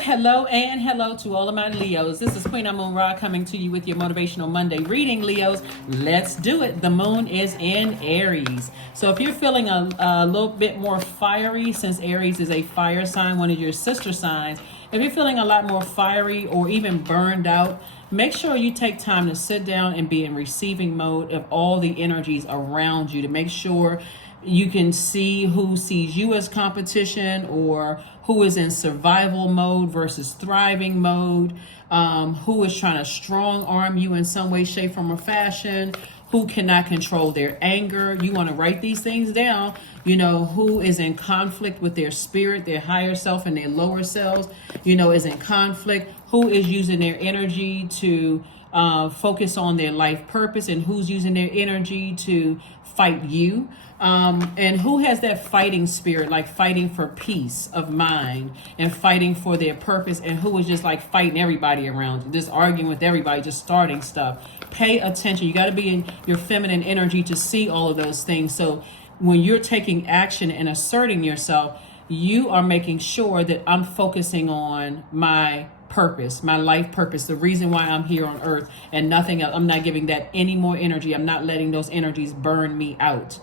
hello, and hello to all of my Leos. This is Queen Amun Ra coming to you with your Motivational Monday reading, Leos. Let's do it. The moon is in Aries. So if you're feeling a little bit more fiery, since Aries is a fire sign, one of your sister signs, if you're feeling a lot more fiery or even burned out, make sure you take time to sit down and be in receiving mode of all the energies around you to make sure you can see who sees you as competition or who is in survival mode versus thriving mode, who is trying to strong arm you in some way, shape, form, or fashion, who cannot control their anger. You want to write these things down. You know, who is in conflict with their spirit, their higher self, and their lower selves, is in conflict, who is using their energy to focus on their life purpose, and who's using their energy to fight you. And who has that fighting spirit, like fighting for peace of mind and fighting for their purpose, and who is just like fighting everybody around you, just arguing with everybody, just starting stuff. Pay attention. You got to be in your feminine energy to see all of those things. So when you're taking action and asserting yourself, you are making sure that I'm focusing on my purpose, my life purpose, the reason why I'm here on earth and nothing else. I'm not giving that any more energy. I'm not letting those energies burn me out.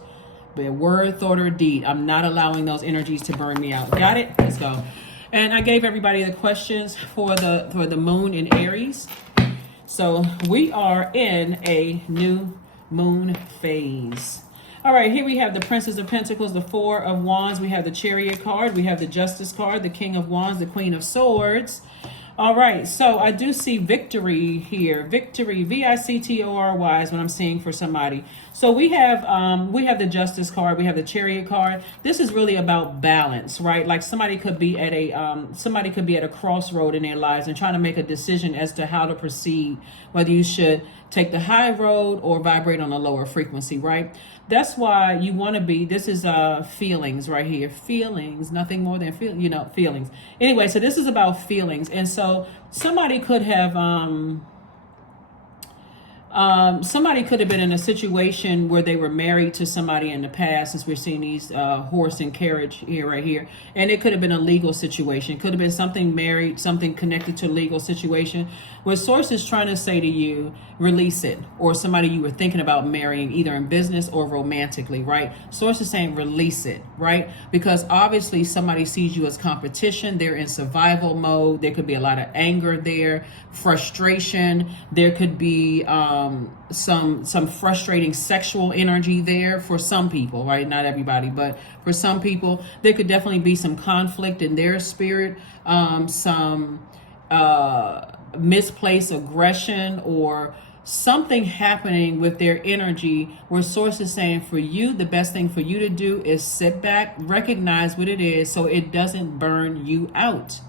Be word, thought, or deed. I'm not allowing those energies to burn me out. Got it? Let's go. And I gave everybody the questions for the moon in Aries. So we are in a new moon phase. All right, here we have the Princess of Pentacles, the Four of Wands. We have the Chariot card. We have the Justice card, the King of Wands, the Queen of Swords. All right, so I do see victory here. Victory, V-I-C-T-O-R-Y is what I'm seeing for somebody. So we have the Justice card, we have the Chariot card. This is really about balance, right? Like somebody could be at a crossroad in their lives and trying to make a decision as to how to proceed, whether you should take the high road or vibrate on a lower frequency, right? That's why you want to be, this is feelings right here. Feelings, nothing more than feelings. Anyway, so this is about feelings. And so somebody could have been in a situation where they were married to somebody in the past, since we're seeing these horse and carriage here, right here. And it could have been a legal situation. It could have been something married, something connected to a legal situation, where source is trying to say to you, release it. Or somebody you were thinking about marrying, either in business or romantically, right? Source is saying release it, right? Because obviously somebody sees you as competition. They're in survival mode. There could be a lot of anger there, frustration. There could be some frustrating sexual energy there for some people, right? Not everybody, but for some people, there could definitely be some conflict in their spirit, some misplaced aggression, or something happening with their energy where source is saying for you, the best thing for you to do is sit back, recognize what it is so it doesn't burn you out.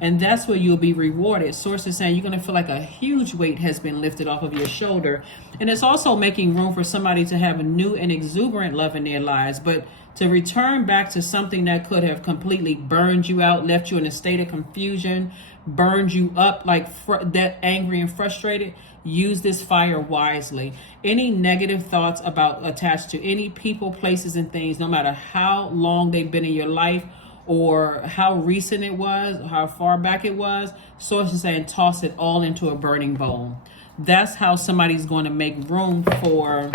And that's where you'll be rewarded. Source is saying you're going to feel like a huge weight has been lifted off of your shoulder. And it's also making room for somebody to have a new and exuberant love in their lives. But to return back to something that could have completely burned you out, left you in a state of confusion, burned you up like that angry and frustrated, use this fire wisely. Any negative thoughts attached to any people, places, and things, no matter how long they've been in your life, or how recent it was, or how far back it was, source is saying toss it all into a burning bowl. That's how somebody's going to make room for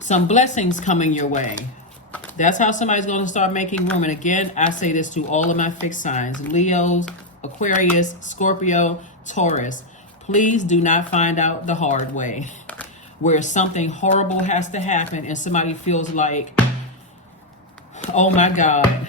some blessings coming your way. That's how somebody's going to start making room. And again, I say this to all of my fixed signs: Leos, Aquarius, Scorpio, Taurus. Please do not find out the hard way, where something horrible has to happen and somebody feels like, oh my God,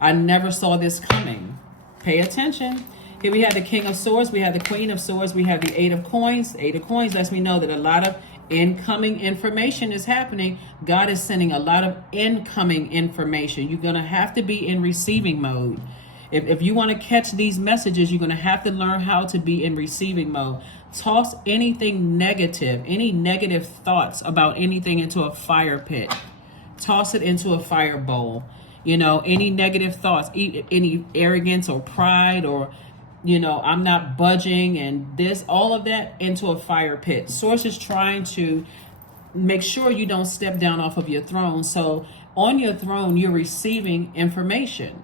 I never saw this coming. Pay attention. Here we have the King of Swords. We have the Queen of Swords. We have the Eight of Coins. Eight of Coins lets me know that a lot of incoming information is happening. God is sending a lot of incoming information. You're going to have to be in receiving mode. If you want to catch these messages, you're going to have to learn how to be in receiving mode. Toss anything negative, any negative thoughts about anything into a fire pit. Toss it into a fire bowl. Any negative thoughts, any arrogance or pride, or, I'm not budging, and this, all of that into a fire pit. Source is trying to make sure you don't step down off of your throne. So on your throne, you're receiving information.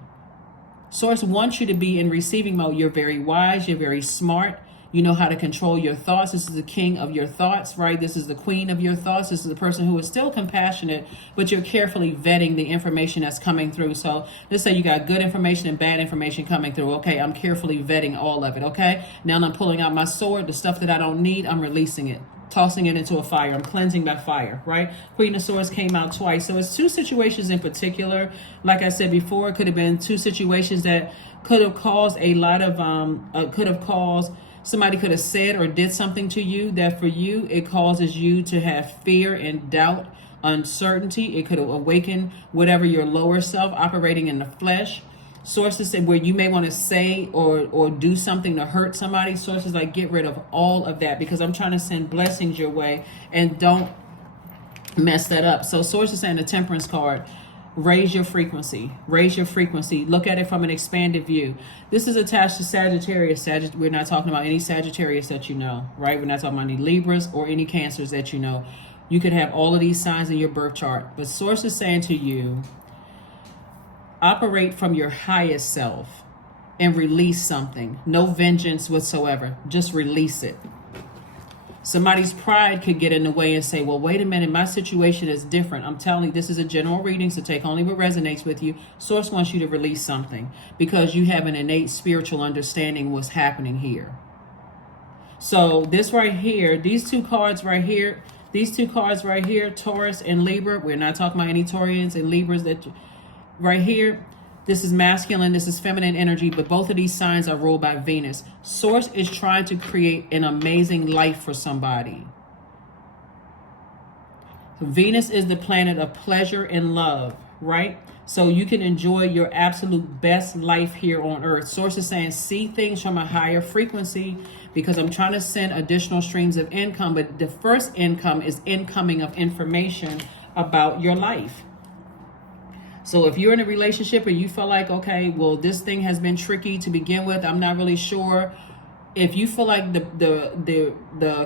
Source wants you to be in receiving mode. You're very wise. You're very smart. You know how to control your thoughts. This is the king of your thoughts, right? This is the queen of your thoughts. This is the person who is still compassionate, but you're carefully vetting the information that's coming through. So let's say you got good information and bad information coming through. Okay, I'm carefully vetting all of it, okay? Now I'm pulling out my sword. The stuff that I don't need, I'm releasing it. Tossing it into a fire. I'm cleansing by fire, right? Queen of Swords came out twice. So it's two situations in particular. Like I said before, it could have been two situations that could have caused a lot of, somebody could have said or did something to you that for you, it causes you to have fear and doubt, uncertainty. It could have awakened whatever your lower self operating in the flesh. Sources say where you may want to say or do something to hurt somebody. Sources like get rid of all of that because I'm trying to send blessings your way and don't mess that up. So sources saying the Temperance card, raise your frequency, raise your frequency. Look at it from an expanded view. This is attached to Sagittarius. We're not talking about any Sagittarius that you know, right? We're not talking about any Libras or any Cancers that you know. You could have all of these signs in your birth chart, but source is saying to you, operate from your highest self and release something. No vengeance whatsoever. Just release it. Somebody's pride could get in the way and say, well, wait a minute, my situation is different. I'm telling you, this is a general reading, so take only what resonates with you. Source wants you to release something because you have an innate spiritual understanding what's happening here. So this right here, these two cards right here, Taurus and Libra, we're not talking about any Taurians and Libras that right here, this is masculine, this is feminine energy, but both of these signs are ruled by Venus. Source is trying to create an amazing life for somebody. Venus is the planet of pleasure and love, right? So you can enjoy your absolute best life here on earth. Source is saying, see things from a higher frequency because I'm trying to send additional streams of income, but the first income is incoming of information about your life. So if you're in a relationship and you feel like, okay, well, this thing has been tricky to begin with, I'm not really sure. If you feel like the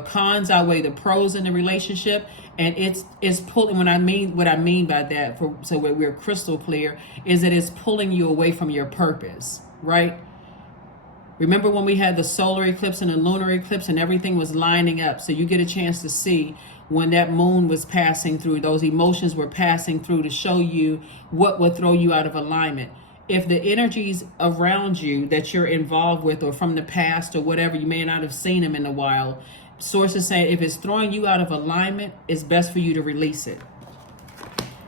cons outweigh the pros in the relationship, and it's pulling, what I mean by that, so we're crystal clear, is that it's pulling you away from your purpose, right? Remember when we had the solar eclipse and the lunar eclipse and everything was lining up, so you get a chance to see when that moon was passing through, those emotions were passing through to show you what would throw you out of alignment. If the energies around you that you're involved with or from the past or whatever, you may not have seen them in a while, sources say if it's throwing you out of alignment, it's best for you to release it.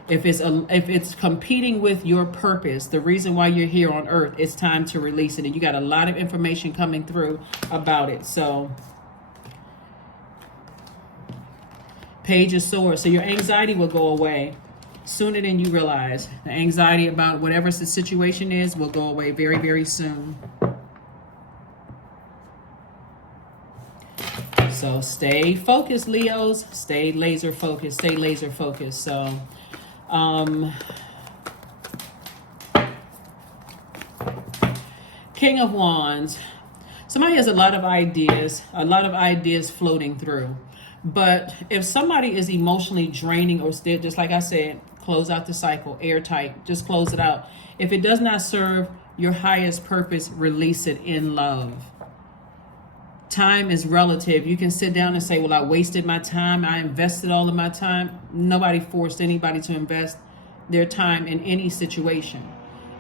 If it's competing with your purpose, the reason why you're here on earth, it's time to release it. And you got a lot of information coming through about it. So Page of Swords. So your anxiety will go away sooner than you realize. The anxiety about whatever the situation is will go away very, very soon. So stay focused, Leos. Stay laser focused. Stay laser focused. So, King of Wands. Somebody has a lot of ideas floating through. But if somebody is emotionally draining or still, just like I said, close out the cycle, airtight, just close it out. If it does not serve your highest purpose, release it in love. Time is relative. You can sit down and say, well, I wasted my time. I invested all of my time. Nobody forced anybody to invest their time in any situation.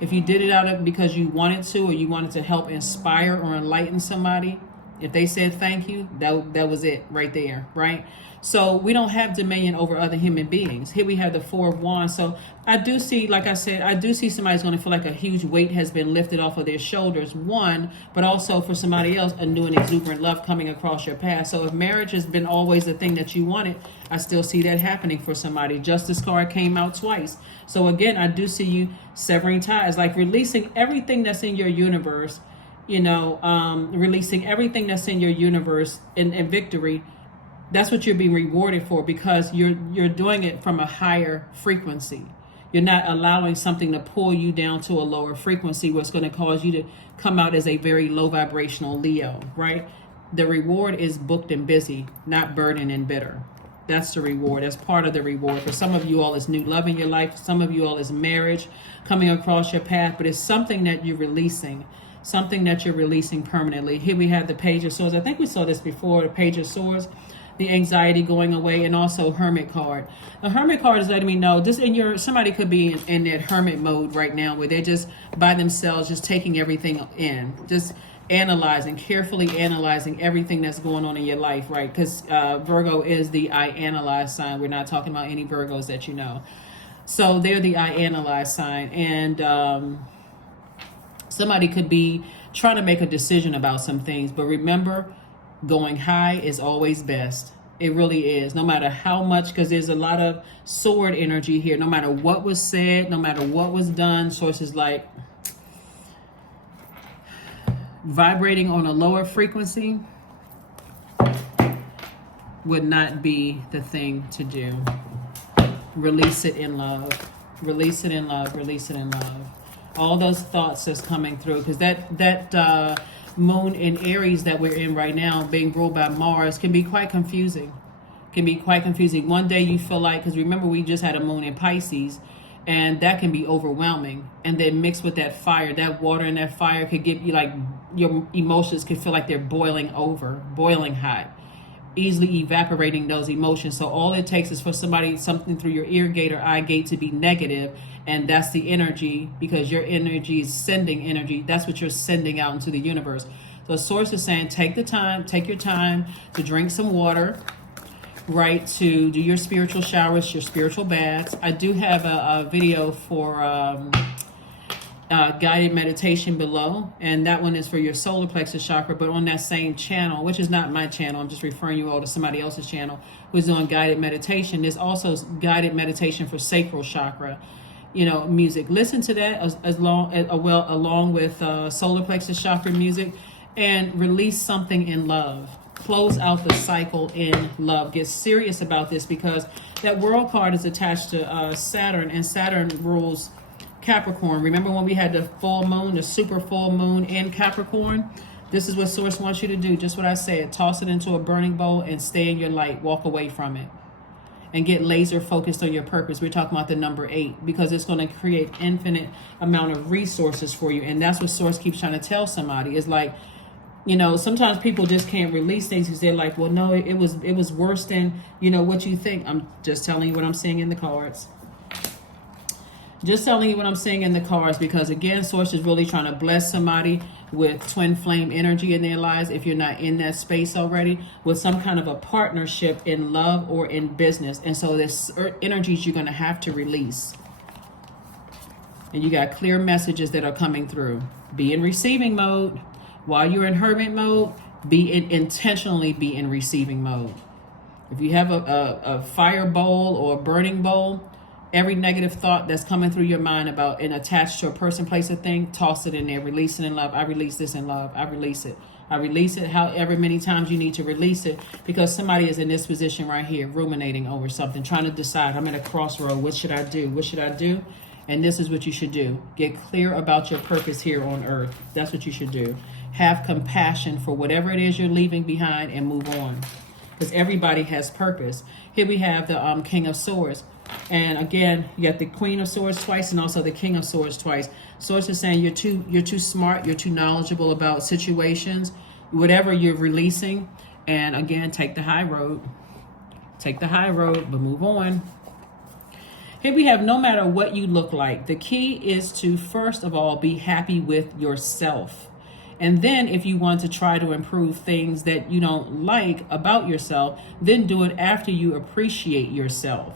If you did it out of because you wanted to, or you wanted to help inspire or enlighten somebody, if they said thank you, that was it right there, right? So we don't have dominion over other human beings. Here we have the Four of Wands. So I do see, like I said, I do see somebody's going to feel like a huge weight has been lifted off of their shoulders, one, but also for somebody else, a new and exuberant love coming across your path. So if marriage has been always the thing that you wanted, I still see that happening for somebody. Justice card came out twice. So again, I do see you severing ties, like releasing everything that's in your universe, releasing everything that's in your universe in victory. That's what you're being rewarded for, because you're doing it from a higher frequency. You're not allowing something to pull you down to a lower frequency where it's going to cause you to come out as a very low vibrational Leo, right? The reward is booked and busy, not burdened and bitter. That's the reward. That's part of the reward. For some of you all, it's new love in your life. For some of you all, it's marriage coming across your path. But it's something that you're releasing. Something that you're releasing permanently. Here we have the Page of Swords. I think we saw this before, the Page of Swords. The anxiety going away, and also Hermit card. The Hermit card is letting me know just somebody could be in that hermit mode right now where they're just by themselves, just taking everything in, just carefully analyzing everything that's going on in your life, right? Because Virgo is the I analyze sign. We're not talking about any Virgos that you know. So they're the I analyze sign, and somebody could be trying to make a decision about some things, but remember, going high is always best. It really is. No matter how much, because there's a lot of sword energy here. No matter what was said, no matter what was done, sources like vibrating on a lower frequency would not be the thing to do. Release it in love. Release it in love. Release it in love. All those thoughts that's coming through, because that moon in Aries that we're in right now, being ruled by Mars, can be quite confusing. One day you feel like, because remember we just had a moon in Pisces, and that can be overwhelming. And then mixed with that fire, that water and that fire could get you like, your emotions could feel like they're boiling over, boiling hot, easily evaporating those emotions. So all it takes is for something through your ear gate or eye gate to be negative, and that's the energy, because your energy is sending energy. That's what you're sending out into the universe. So Source is saying, take your time to drink some water, right? To do your spiritual showers, your spiritual baths. I do have a video for guided meditation below, and that one is for your solar plexus chakra. But on that same channel, which is not my channel, I'm just referring you all to somebody else's channel who's doing guided meditation. There's also guided meditation for sacral chakra. Music. Listen to that along with solar plexus chakra music, and release something in love. Close out the cycle in love. Get serious about this, because that World card is attached to Saturn, and Saturn rules Capricorn. Remember when we had the full moon, the super full moon in Capricorn? This is what Source wants you to do. Just what I said. Toss it into a burning bowl and stay in your light. Walk away from it. And get laser focused on your purpose. We're talking about the number 8, because it's going to create infinite amount of resources for you. And that's what Source keeps trying to tell somebody. It's like, sometimes people just can't release things because they're like, well, no, it was worse than, what you think. I'm just telling you what I'm seeing in the cards. Just telling you what I'm seeing in the cards, because again, Source is really trying to bless somebody with twin flame energy in their lives, if you're not in that space already, with some kind of a partnership in love or in business. And so there's energies you're going to have to release. And you got clear messages that are coming through. Be in receiving mode. While you're in hermit mode, intentionally be in receiving mode. If you have a fire bowl or a burning bowl, every negative thought that's coming through your mind about and attached to a person, place, or thing, toss it in there. Release it in love. I release this in love. I release it. I release it however many times you need to release it, because somebody is in this position right here, ruminating over something, trying to decide, I'm at a crossroad. What should I do? What should I do? And this is what you should do. Get clear about your purpose here on earth. That's what you should do. Have compassion for whatever it is you're leaving behind and move on, because everybody has purpose. Here we have the King of Swords. And again, you got the Queen of Swords twice and also the King of Swords twice. Source is saying you're too smart, you're too knowledgeable about situations, whatever you're releasing. And again, take the high road. Take the high road, but move on. Here we have, no matter what you look like, the key is to, first of all, be happy with yourself. And then if you want to try to improve things that you don't like about yourself, then do it after you appreciate yourself.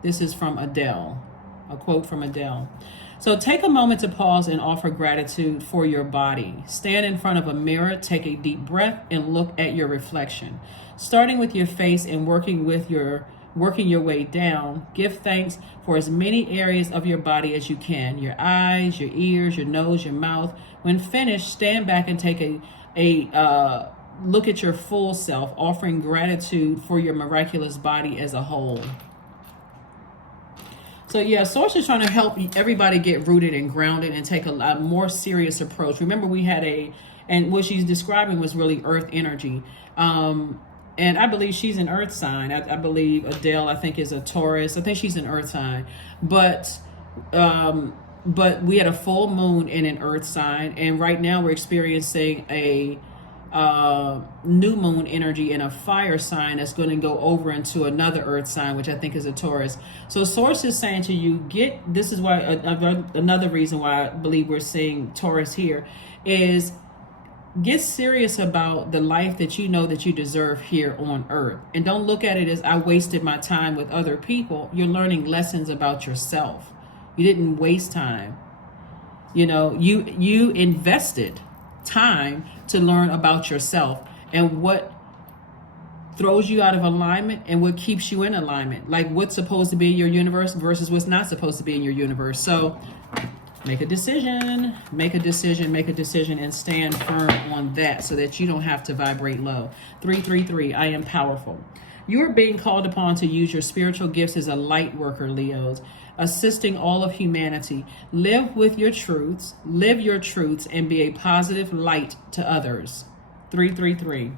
This is from Adele, a quote from Adele. So take a moment to pause and offer gratitude for your body. Stand in front of a mirror, take a deep breath, and look at your reflection. Starting with your face and working your way down, give thanks for as many areas of your body as you can. Your eyes, your ears, your nose, your mouth. When finished, stand back and take a look at your full self, offering gratitude for your miraculous body as a whole. So yeah, Source is trying to help everybody get rooted and grounded and take a more serious approach. Remember, we had and what she's describing was really earth energy. And I believe she's an earth sign. I believe Adele, I think, is a Taurus. I think she's an earth sign. But we had a full moon in an earth sign. And right now we're experiencing a new moon energy in a fire sign that's going to go over into another earth sign, which I think is a Taurus. So source is saying to you, this is why another reason why I believe we're seeing Taurus here is get serious about the life that you know that you deserve here on earth. And don't look at it as I wasted my time with other people. You're learning lessons about yourself. You didn't waste time. You know, you invested time to learn about yourself and what throws you out of alignment and what keeps you in alignment. Like what's supposed to be in your universe versus what's not supposed to be in your universe. So make a decision, and stand firm on that so that you don't have to vibrate low. 333, I am powerful. You're being called upon to use your spiritual gifts as a light worker, Leos, assisting all of humanity. Live your truths, and be a positive light to others. 333.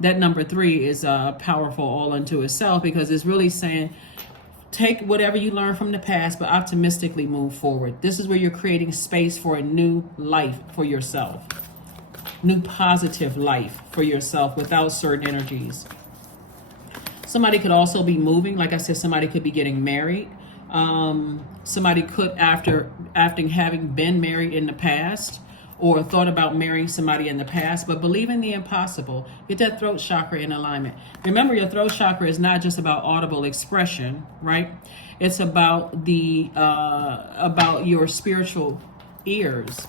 That number 3 is powerful all unto itself because it's really saying, take whatever you learned from the past, but optimistically move forward. This is where you're creating space for a new life for yourself. New positive life for yourself without certain energies. Somebody could also be moving. Like I said, somebody could be getting married. Somebody could, after having been married in the past or thought about marrying somebody in the past, but believe in the impossible. Get that throat chakra in alignment. Remember, your throat chakra is not just about audible expression, right? It's about about your spiritual ears,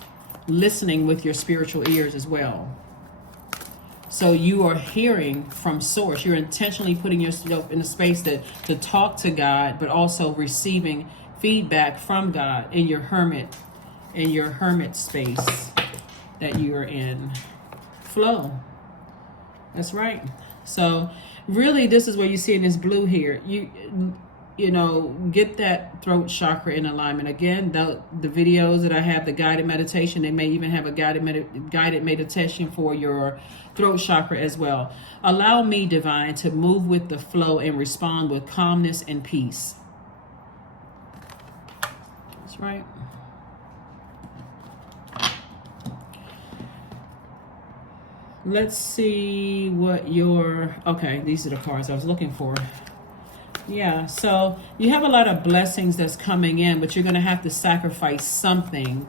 listening with your spiritual ears as well. So you are hearing from source. You're intentionally putting yourself in a space to talk to God, but also receiving feedback from God in your hermit space that you're in. Flow. That's right. So really, this is where you see in this blue here. You know, get that throat chakra in alignment. Again, the videos that I have, the guided meditation, they may even have a guided meditation for your throat chakra as well. Allow me, divine, to move with the flow and respond with calmness and peace. That's right. Let's see what okay, these are the cards I was looking for. Yeah, so you have a lot of blessings that's coming in, but you're going to have to sacrifice something,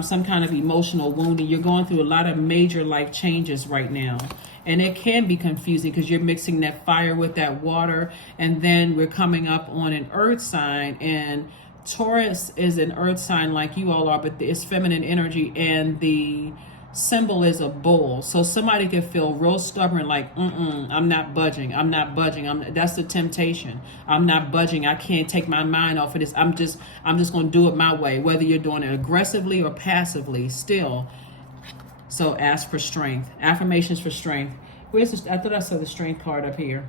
some kind of emotional wounding. You're going through a lot of major life changes right now. And it can be confusing because you're mixing that fire with that water. And then we're coming up on an earth sign. And Taurus is an earth sign like you all are, but it's feminine energy. And the symbol is a bull. So somebody could feel real stubborn, like, I'm not budging. That's the temptation. I'm not budging. I can't take my mind off of this. I'm just going to do it my way, whether you're doing it aggressively or passively still. So ask for strength. Affirmations for strength. I thought I saw the strength card up here.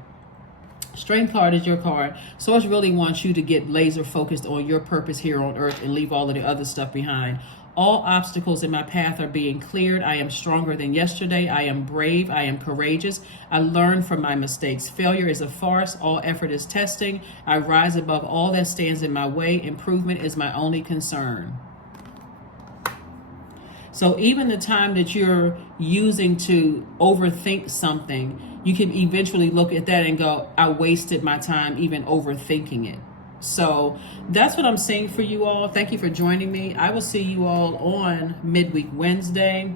Strength card is your card. Source really wants you to get laser focused on your purpose here on earth and leave all of the other stuff behind. All obstacles in my path are being cleared. I am stronger than yesterday. I am brave. I am courageous. I learn from my mistakes. Failure is a farce. All effort is testing. I rise above all that stands in my way. Improvement is my only concern. So even the time that you're using to overthink something, you can eventually look at that and go, I wasted my time even overthinking it. So that's what I'm saying for you all. Thank you for joining me. I will see you all on Midweek Wednesday.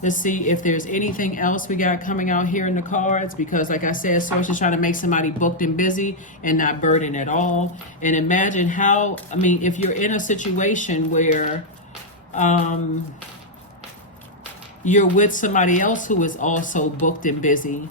Let's see if there's anything else we got coming out here in the cards, because like I said, Source is trying to make somebody booked and busy and not burdened at all. And imagine how, if you're in a situation where you're with somebody else who is also booked and busy.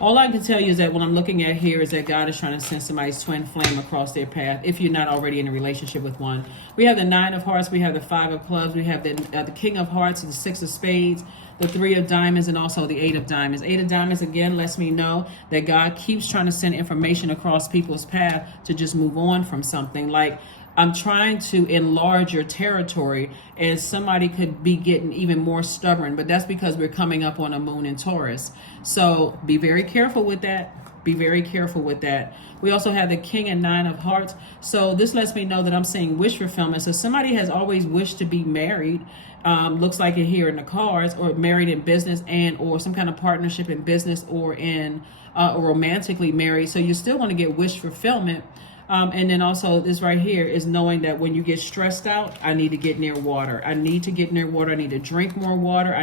All I can tell you is that what I'm looking at here is that God is trying to send somebody's twin flame across their path if you're not already in a relationship with one. We have the 9 of Hearts, we have the 5 of Clubs, we have the King of Hearts, the 6 of Spades, the 3 of Diamonds, and also the 8 of Diamonds. 8 of Diamonds, again, lets me know that God keeps trying to send information across people's path to just move on from something. Like, I'm trying to enlarge your territory, and somebody could be getting even more stubborn, but that's because we're coming up on a moon in Taurus. So be very careful with that. Be very careful with that. We also have the King and Nine of Hearts. So this lets me know that I'm seeing wish fulfillment. So somebody has always wished to be married. Looks like it here in the cards, or married in business, and or some kind of partnership in business, or in romantically married. So you still want to get wish fulfillment. And then also this right here is knowing that when you get stressed out, I need to get near water. I need to get near water. I need to drink more water.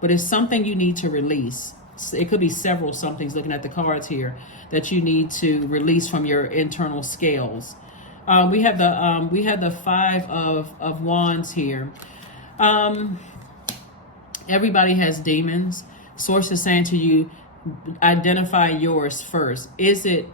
But it's something you need to release. It could be several somethings, looking at the cards here, that you need to release from your internal scales. We have the Five of Wands here. Everybody has demons. Source is saying to you, identify yours first. Is it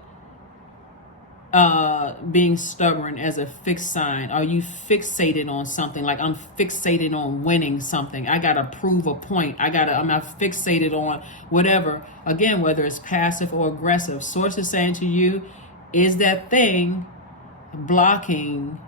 being stubborn as a fixed sign? Are you fixated on something? Like, I'm fixated on winning something. I gotta prove a point. I'm not fixated on whatever. Again, whether it's passive or aggressive. Source is saying to you, is that thing blocking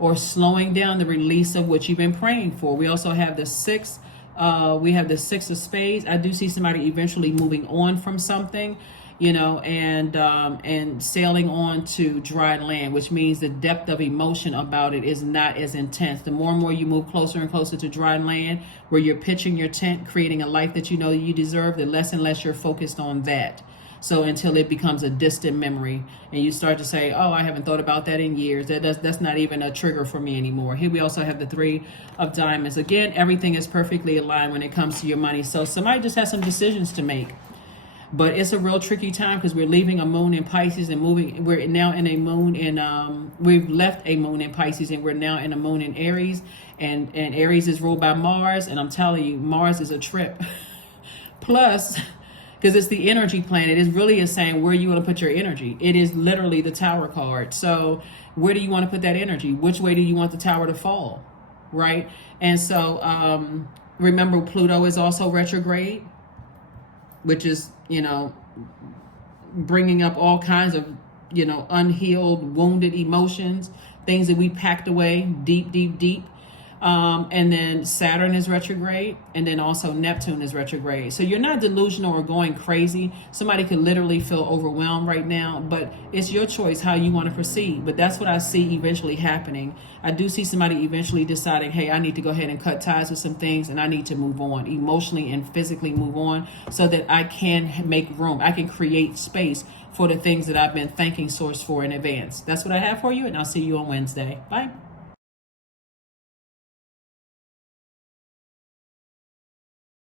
or slowing down the release of what you've been praying for? We also have the Six of Spades. I do see somebody eventually moving on from something, and sailing on to dry land, which means the depth of emotion about it is not as intense. The more and more you move closer and closer to dry land, where you're pitching your tent, creating a life that you know you deserve, the less and less you're focused on that. So until it becomes a distant memory, and you start to say, oh, I haven't thought about that in years. That's not even a trigger for me anymore. Here we also have the Three of Diamonds. Again, everything is perfectly aligned when it comes to your money. So somebody just has some decisions to make. But it's a real tricky time, because we're leaving a moon in Pisces and moving. We're now in a moon in, we've left a moon in Pisces, and we're now in a moon in Aries. And Aries is ruled by Mars. And I'm telling you, Mars is a trip. Plus, because it's the energy planet, it really is saying where you want to put your energy. It is literally the Tower card. So where do you want to put that energy? Which way do you want the tower to fall? Right? And so remember, Pluto is also retrograde, which is, bringing up all kinds of, unhealed, wounded emotions, things that we packed away deep, deep, deep. And then Saturn is retrograde, and then also Neptune is retrograde. So you're not delusional or going crazy. Somebody could literally feel overwhelmed right now, but it's your choice how you want to proceed. But that's what I see eventually happening. I do see somebody eventually deciding, hey, I need to go ahead and cut ties with some things, and I need to move on, emotionally and physically move on, so that I can make room. I can create space for the things that I've been thanking Source for in advance. That's what I have for you, and I'll see you on Wednesday. Bye.